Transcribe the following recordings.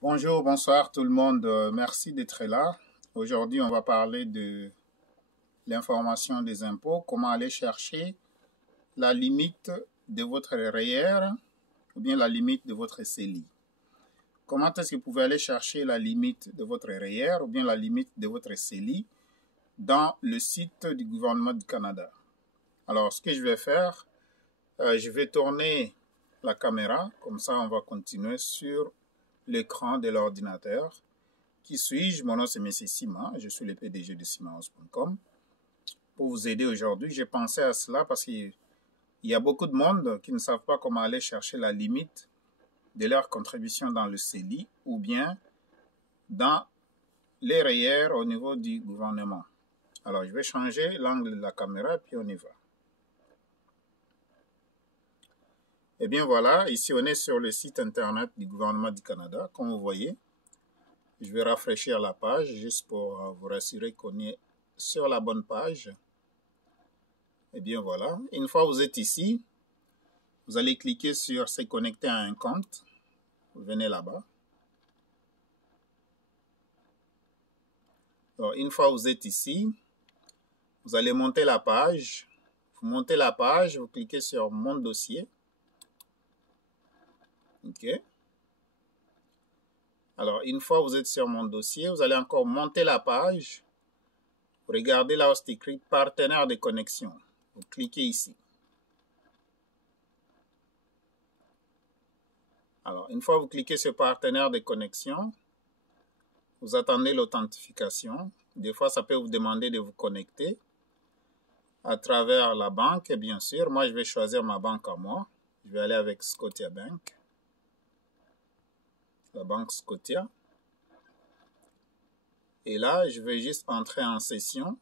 Bonjour, bonsoir tout le monde. Merci d'être là. Aujourd'hui, on va parler de l'information des impôts, comment aller chercher la limite de votre REER ou bien la limite de votre CELI. Comment est-ce que vous pouvez aller chercher la limite de votre REER ou bien la limite de votre CELI dans le site du gouvernement du Canada? Alors, ce que je vais faire, je vais tourner la caméra, comme ça on va continuer sur l'écran de l'ordinateur. Qui suis-je? Mon nom c'est M. Sima, je suis le PDG de simahouse.com. Pour vous aider aujourd'hui, j'ai pensé à cela parce qu'il y a beaucoup de monde qui ne savent pas comment aller chercher la limite de leur contribution dans le CELI ou bien dans les REER au niveau du gouvernement. Alors, je vais changer l'angle de la caméra et puis on y va. Et bien voilà, ici on est sur le site internet du gouvernement du Canada, comme vous voyez. Je vais rafraîchir la page juste pour vous rassurer qu'on est sur la bonne page. Et bien voilà, une fois que vous êtes ici, vous allez cliquer sur « Se connecter à un compte ». Vous venez là-bas. Alors, une fois que vous êtes ici, vous allez monter la page. Vous montez la page, vous cliquez sur « Mon dossier ». OK. Alors, une fois que vous êtes sur « Mon dossier », vous allez encore monter la page. Regardez là où c'est écrit « Partenaire de connexion ». Vous cliquez ici. Alors, une fois que vous cliquez sur « Partenaire de connexion », vous attendez l'authentification. Des fois, ça peut vous demander de vous connecter à travers la banque, bien sûr. Moi, je vais choisir ma banque à moi. Je vais aller avec Scotiabank, la banque Scotia. Et là, je vais juste entrer en session.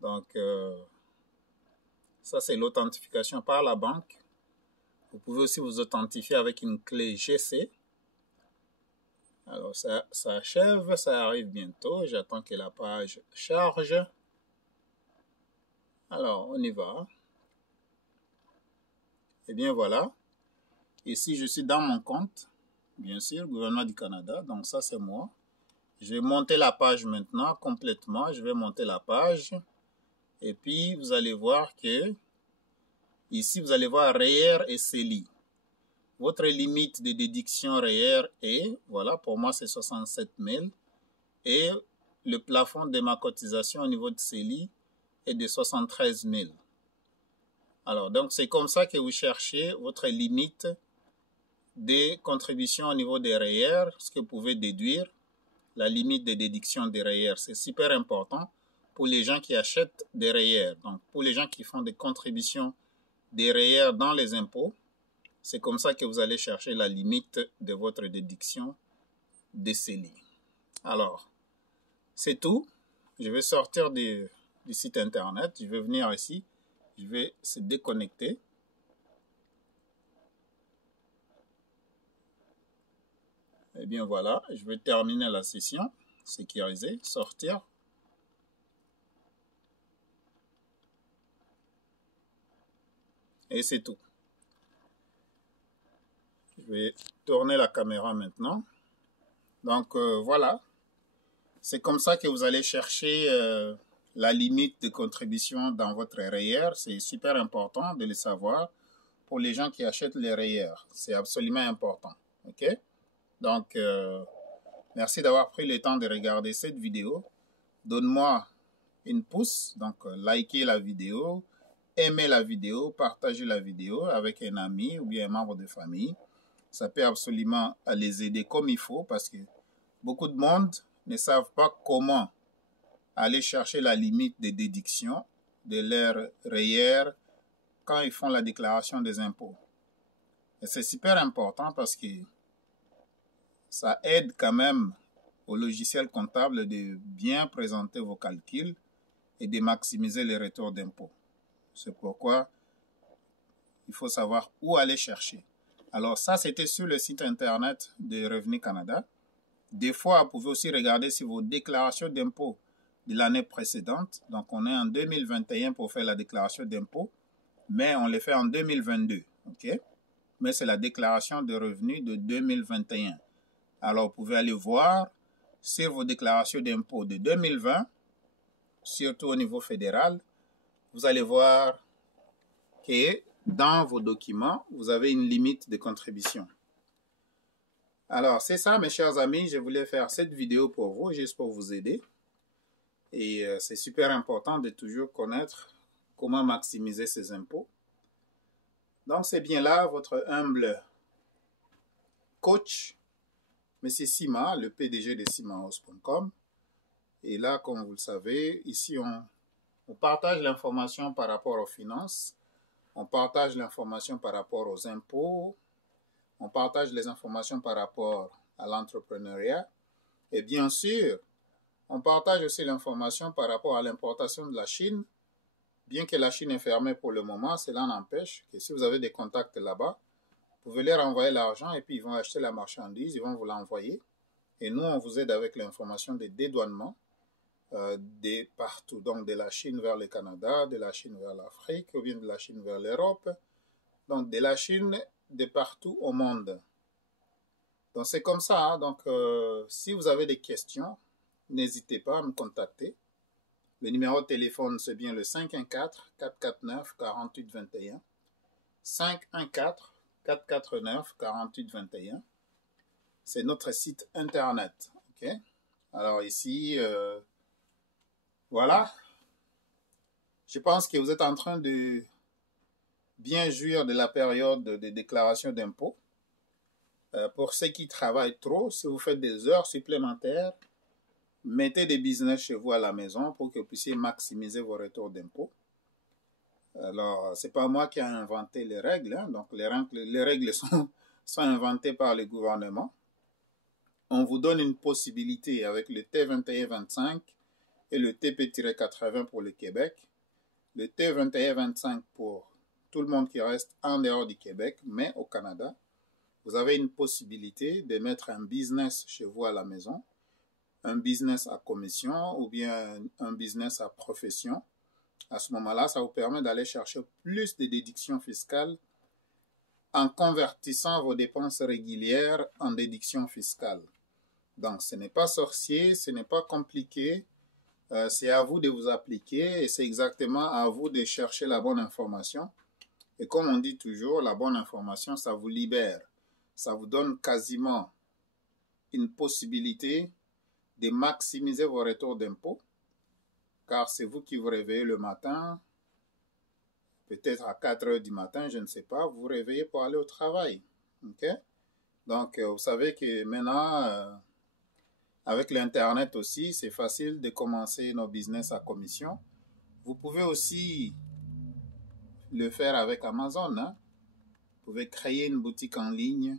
Donc, ça, c'est l'authentification par la banque. Vous pouvez aussi vous authentifier avec une clé GC. Alors, ça achève, ça arrive bientôt. J'attends que la page charge. Alors, on y va. Et bien, voilà. Ici, je suis dans mon compte, bien sûr, gouvernement du Canada. Donc, ça, c'est moi. Je vais monter la page maintenant complètement. Je vais monter la page. Et puis, vous allez voir que ici, vous allez voir REER et CELI. Votre limite de déduction REER est, voilà, pour moi, c'est 67 000. Et le plafond de ma cotisation au niveau de CELI est de 73 000. Alors, donc, c'est comme ça que vous cherchez votre limite des contributions au niveau des REER, ce que vous pouvez déduire, la limite de déduction des REER. C'est super important pour les gens qui achètent des REER. Donc, pour les gens qui font des contributions des REER dans les impôts, c'est comme ça que vous allez chercher la limite de votre déduction des CELI. Alors, c'est tout. Je vais sortir du site internet. Je vais venir ici. Je vais se déconnecter. Et bien voilà, je vais terminer la session. Sécuriser, sortir. Et c'est tout. Je vais tourner la caméra maintenant. Donc voilà, c'est comme ça que vous allez chercher la limite de contribution dans votre REER. C'est super important de le savoir pour les gens qui achètent les REER. C'est absolument important. OK? Donc, merci d'avoir pris le temps de regarder cette vidéo. Donne-moi une pouce, donc likez la vidéo, aimez la vidéo, partagez la vidéo avec un ami ou bien un membre de famille. Ça peut absolument les aider comme il faut parce que beaucoup de monde ne savent pas comment aller chercher la limite de déduction de leur REER quand ils font la déclaration des impôts. Et c'est super important parce que ça aide quand même au logiciel comptable de bien présenter vos calculs et de maximiser les retours d'impôts. C'est pourquoi il faut savoir où aller chercher. Alors ça, c'était sur le site internet de Revenu Canada. Des fois, vous pouvez aussi regarder si vos déclarations d'impôts de l'année précédente. Donc, on est en 2021 pour faire la déclaration d'impôts, mais on les fait en 2022. OK? Mais c'est la déclaration de revenus de 2021. Alors, vous pouvez aller voir sur vos déclarations d'impôts de 2020, surtout au niveau fédéral, vous allez voir que dans vos documents, vous avez une limite de contribution. Alors, c'est ça, mes chers amis, je voulais faire cette vidéo pour vous, juste pour vous aider. Et c'est super important de toujours connaître comment maximiser ses impôts. Donc, c'est bien là votre humble coach, M. Sima, le PDG de simahouse.com. Et là, comme vous le savez, ici, on partage l'information par rapport aux finances, on partage l'information par rapport aux impôts, on partage les informations par rapport à l'entrepreneuriat. Et bien sûr, on partage aussi l'information par rapport à l'importation de la Chine. Bien que la Chine est fermée pour le moment, cela n'empêche que si vous avez des contacts là-bas, vous pouvez leur envoyer l'argent et puis ils vont acheter la marchandise, ils vont vous l'envoyer. Et nous, on vous aide avec l'information des dédouanements de partout. Donc de la Chine vers le Canada, de la Chine vers l'Afrique, ou bien de la Chine vers l'Europe. Donc de la Chine de partout au monde. Donc c'est comme ça. Hein? Donc si vous avez des questions, n'hésitez pas à me contacter. Le numéro de téléphone, c'est bien le 514-449-4821. 514-449-4821. C'est notre site internet. Okay? Alors ici, voilà. Je pense que vous êtes en train de bien jouir de la période de déclaration d'impôts. Pour ceux qui travaillent trop, si vous faites des heures supplémentaires, mettez des business chez vous à la maison pour que vous puissiez maximiser vos retours d'impôts. Alors, ce n'est pas moi qui ai inventé les règles. Hein. Donc, les règles sont inventées par le gouvernement. On vous donne une possibilité avec le T2125 et le TP-80 pour le Québec. Le T2125 pour tout le monde qui reste en dehors du Québec, mais au Canada. Vous avez une possibilité de mettre un business chez vous à la maison, un business à commission ou bien un business à profession. À ce moment-là, ça vous permet d'aller chercher plus de déductions fiscales en convertissant vos dépenses régulières en déductions fiscales. Donc, ce n'est pas sorcier, ce n'est pas compliqué. C'est à vous de vous appliquer et c'est exactement à vous de chercher la bonne information. Et comme on dit toujours, la bonne information, ça vous libère. Ça vous donne quasiment une possibilité de maximiser vos retours d'impôts. Car c'est vous qui vous réveillez le matin, peut-être à 4 heures du matin, je ne sais pas, vous vous réveillez pour aller au travail. Okay? Donc, vous savez que maintenant, avec l'Internet aussi, c'est facile de commencer nos business à commission. Vous pouvez aussi le faire avec Amazon. Hein? Vous pouvez créer une boutique en ligne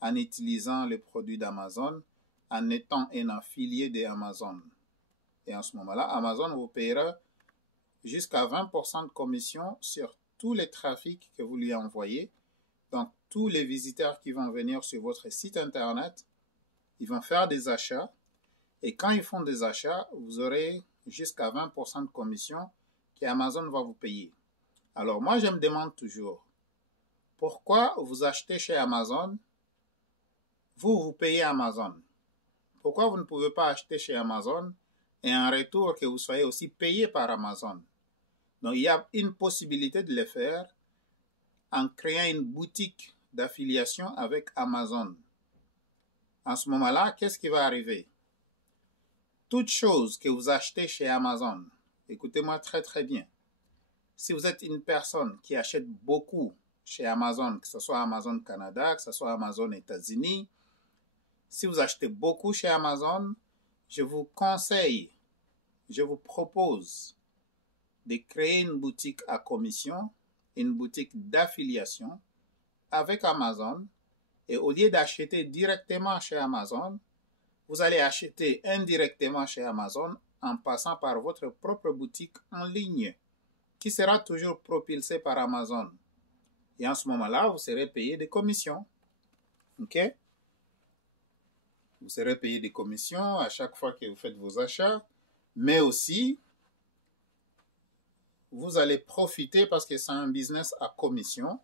en utilisant les produits d'Amazon, en étant un affilié d'Amazon. Et en ce moment-là, Amazon vous paiera jusqu'à 20% de commission sur tous les trafics que vous lui envoyez. Donc, tous les visiteurs qui vont venir sur votre site Internet, ils vont faire des achats. Et quand ils font des achats, vous aurez jusqu'à 20% de commission qu'Amazon va vous payer. Alors, moi, je me demande toujours, pourquoi vous achetez chez Amazon, vous payez Amazon? Pourquoi vous ne pouvez pas acheter chez Amazon et en retour que vous soyez aussi payé par Amazon? Donc, il y a une possibilité de le faire en créant une boutique d'affiliation avec Amazon. En ce moment-là, qu'est-ce qui va arriver? Toute chose que vous achetez chez Amazon, écoutez-moi très très bien. Si vous êtes une personne qui achète beaucoup chez Amazon, que ce soit Amazon Canada, que ce soit Amazon États-Unis, si vous achetez beaucoup chez Amazon, je vous conseille, je vous propose de créer une boutique à commission, une boutique d'affiliation avec Amazon. Et au lieu d'acheter directement chez Amazon, vous allez acheter indirectement chez Amazon en passant par votre propre boutique en ligne qui sera toujours propulsée par Amazon. Et en ce moment-là, vous serez payé des commissions. OK? Vous serez payé des commissions à chaque fois que vous faites vos achats, mais aussi, vous allez profiter parce que c'est un business à commission.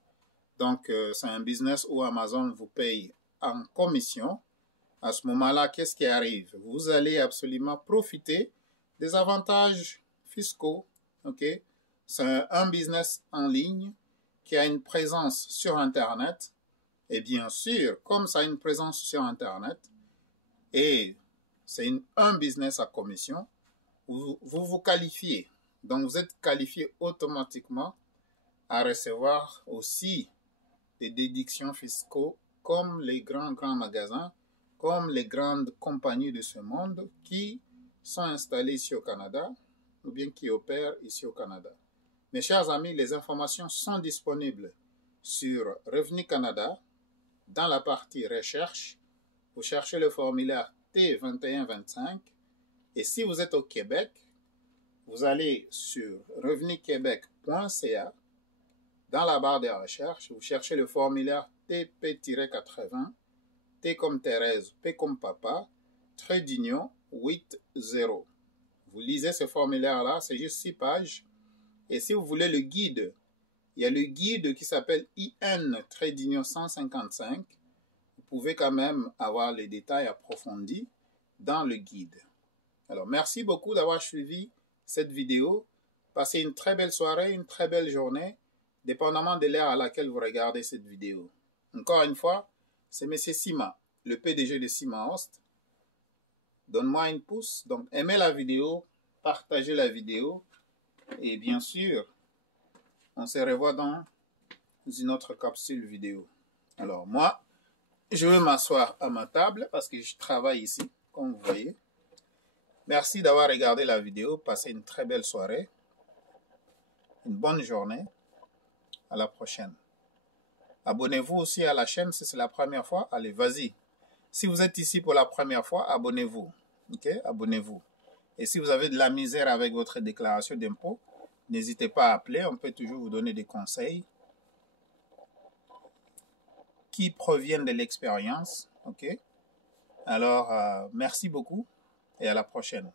Donc, c'est un business où Amazon vous paye en commission. à ce moment-là, qu'est-ce qui arrive? Vous allez absolument profiter des avantages fiscaux. Ok? C'est un business en ligne qui a une présence sur Internet. Et bien sûr, comme ça a une présence sur Internet, et c'est un business à commission, vous vous qualifiez. Donc, vous êtes qualifié automatiquement à recevoir aussi des déductions fiscaux comme les grands magasins, comme les grandes compagnies de ce monde qui sont installées ici au Canada ou bien qui opèrent ici au Canada. Mes chers amis, les informations sont disponibles sur Revenu Canada. Dans la partie recherche, vous cherchez le formulaire T2125 et si vous êtes au Québec, vous allez sur revenuquebec.ca. Dans la barre de recherche, vous cherchez le formulaire TP-80, T comme Thérèse, P comme Papa, trait d'union 80. Vous lisez ce formulaire-là, c'est juste 6 pages. Et si vous voulez le guide, il y a le guide qui s'appelle IN 155. Vous pouvez quand même avoir les détails approfondis dans le guide. Alors, merci beaucoup d'avoir suivi cette vidéo. Passez une très belle soirée, une très belle journée, dépendamment de l'heure à laquelle vous regardez cette vidéo. Encore une fois, c'est M. Sima, le PDG de Sima Host. Donne-moi une pouce, donc aimez la vidéo, partagez la vidéo, et bien sûr, on se revoit dans une autre capsule vidéo. Alors moi, je vais m'asseoir à ma table parce que je travaille ici, comme vous voyez. Merci d'avoir regardé la vidéo. Passez une très belle soirée. Une bonne journée. À la prochaine. Abonnez-vous aussi à la chaîne si c'est la première fois. Allez, vas-y. Si vous êtes ici pour la première fois, abonnez-vous. Ok? Abonnez-vous. Et si vous avez de la misère avec votre déclaration d'impôt, n'hésitez pas à appeler. On peut toujours vous donner des conseils qui proviennent de l'expérience. Ok? Alors, merci beaucoup et à la prochaine.